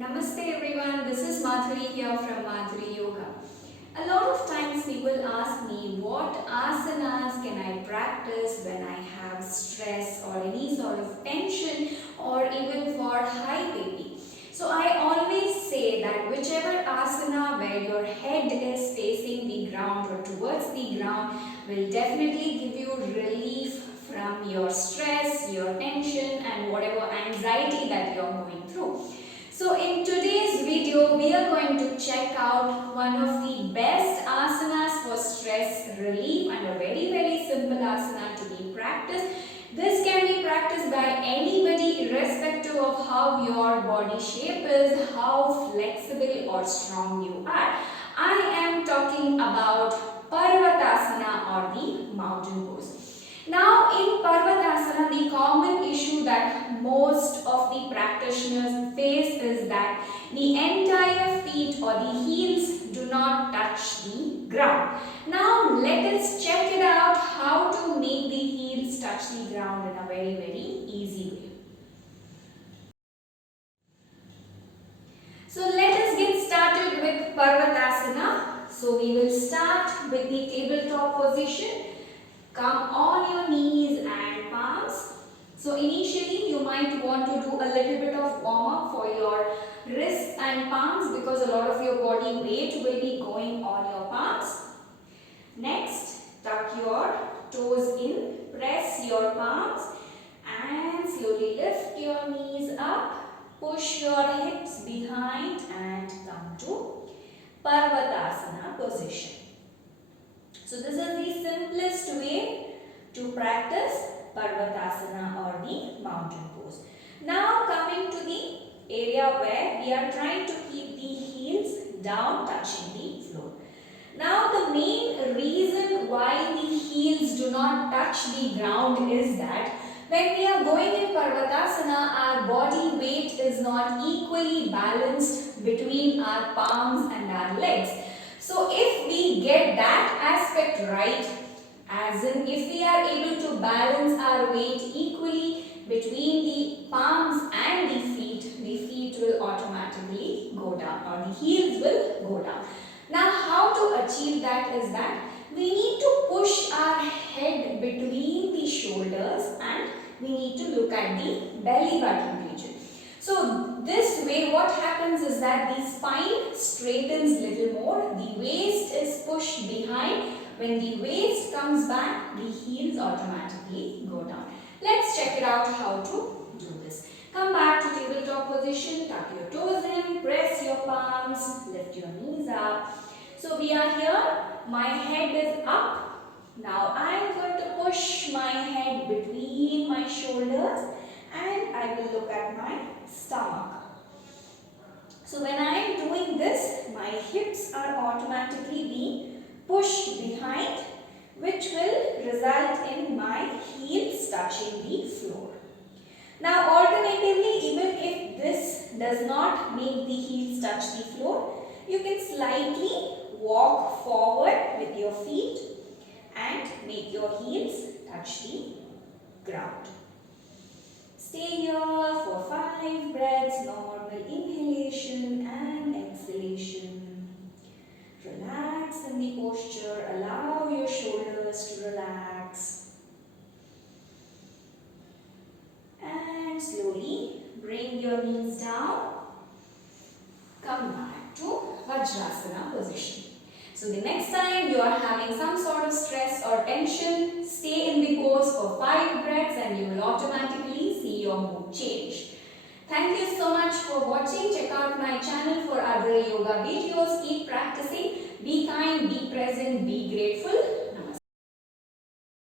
Namaste everyone, this is Madhuri here from Madhuri Yoga. A lot of times people ask me what asanas can I practice when I have stress or any sort of tension or even for high BP. So I always say that whichever asana where your head is facing the ground or towards the ground will definitely give you relief from your stress, your tension and whatever anxiety that you are going through. So in today's video, we are going to check out one of the best asanas for stress relief and a very simple asana to be practiced. This can be practiced by anybody irrespective of how your body shape is, how flexible or strong you are. I am talking about Parvatasana or the mountain pose. Now in Parvatasana, the common issue that most of the practitioners face is that the entire feet or the heels do not touch the ground. Now let us check it out how to make the heels touch the ground in a very easy way. So let us get started with Parvatasana. So we will start with the tabletop position. Come on your knees and palms. So initially you might want to do a little bit of warm up for your wrists and palms because a lot of your body weight will be going on your palms. Next, tuck your toes in, press your palms and slowly lift your knees up. Push your hips behind and come to Parvatasana position. So this is the simplest way to practice Parvatasana or the mountain pose. Now coming to the area where we are trying to keep the heels down touching the floor. Now the main reason why the heels do not touch the ground is that when we are going in Parvatasana, our body weight is not equally balanced between our palms and our legs. So if we get that aspect right, as in if we are able to balance our weight equally between the palms and the feet will automatically go down or the heels will go down. Now how to achieve that is that we need to push our head between the shoulders and we need to look at the belly button region. So this way what happens is that the spine straightens little more, the waist is pushed behind. When the waist comes back, the heels automatically go down. Let's check it out how to do this. Come back to tabletop position, tuck your toes in, press your palms, lift your knees up. So we are here, my head is up. Now I am going to push my head between my shoulders and I will look at my stomach. So when I am doing this, my hips are automatically being pushed behind, which will result in my heels touching the floor. Now alternatively, even if this does not make the heels touch the floor, you can slightly walk forward with your feet and make your heels touch the ground. Stay here for 5 breaths, normal inhalation and exhalation. Relax in the posture, allow your shoulders to relax. And slowly bring your knees down. Come back to Vajrasana position. So the next time you are having some sort of stress or tension, stay in the pose for 5 breaths and you will automatically see your mood change. Thank you so much for watching. Check out my channel for other yoga videos. Keep practicing. Be kind, be present, be grateful.